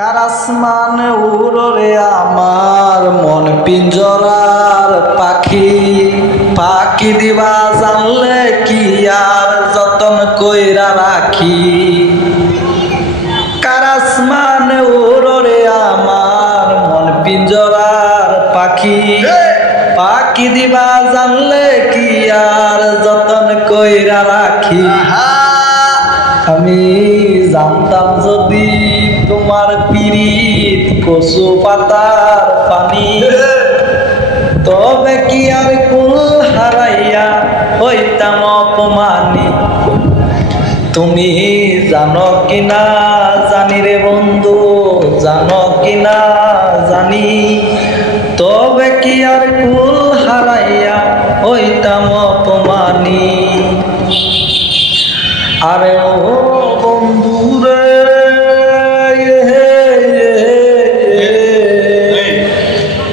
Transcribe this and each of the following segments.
কার আসমানে উড়রে আমার মন পিঞ্জরার পাখি পাখি দিবা জানলে কি আর যতন কইরা রাখি। কার আসমানে উড়রে আমার মন পিঞ্জরার পাখি পাখি দিবা জানলে কি আর যতন কইরা রাখি। আমি জানতাম যদি তোমার পিরিত কচু পাতার পানি, তবে কি আর কুল হারাইয়া হইতাম অপমানি। তুমি জানো কিনা জানি রে বন্ধু, জানো কিনা জানি, তবে কি আর কুল হারাইয়া হইতাম অপমানি। আরে ও বন্ধু রে,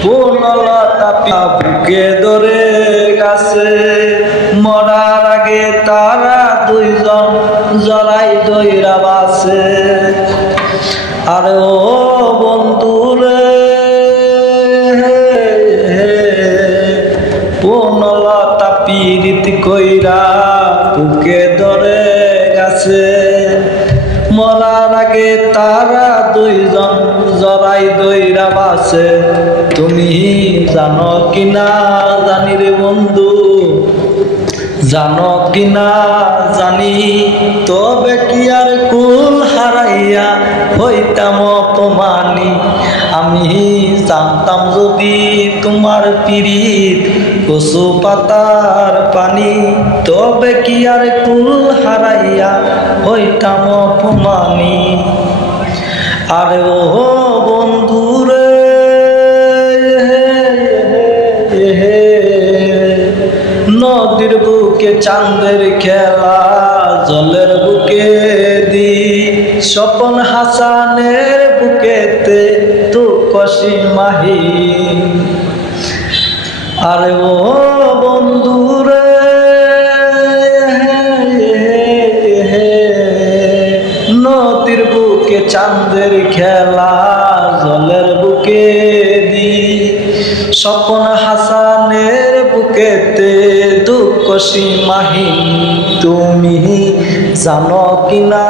পুনলতা বুকে ধরে গাছে মরার আগে তারা দুইজন জড়াই দইরা বাসে। আরে ও বন্ধু রে, পুনলতা পীড়িত কইরা বুকে ধরে গেছে মরার আগে তারা দুইজন জড়াই দইরা বাসে। তুমি জানো কিনা জানি রে বন্ধু, জানো কিনা জানি, তবে কি আর কুল হারাইয়া হইতাম অপমানি। আমি জানতাম যদি তোমার পিরিত কচু পাতার পানি, তবে কি আর কুল হারাইয়া হইতাম অপমানি। আরে ও বন্ধু রে, নদীর বুকে চাঁদের খেলা জলের বুকে দি স্বপন হাসানের বুকেতে তু কষি মাহি। আরে ও বন্ধু রে, নদীর বুকে চাঁদের খেলা জলের বুকে দি স্বপন হাসানের বুকেতে দুঃখ সীমাহীন। তুমি জানো কিনা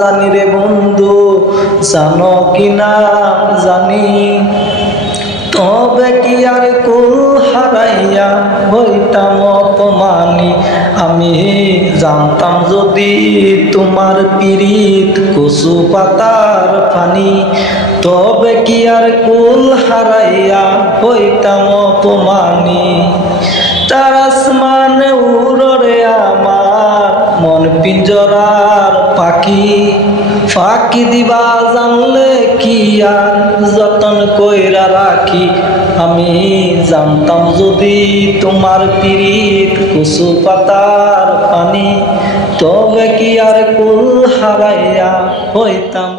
জানি রে বন্ধু, জানো কিনা জানি, তবে কি আর কুল হারাইয়া হইতাম অপমানি। আমি জানতাম যদি তোমার পিরিত কচু পাতার পানি, তবে কি আর কুল হারাইয়া হইতাম অপমানি। তার আসমানে উড়রে আমার মন পিঞ্জরার পাখি ফাঁকি দিবা জানলে কি আর যতন কইরা রাখি। আমি জানতাম যদি তোমার পিরিত কচু পাতার পানি, তবে কি আর কুল হারাইয়া হইতাম।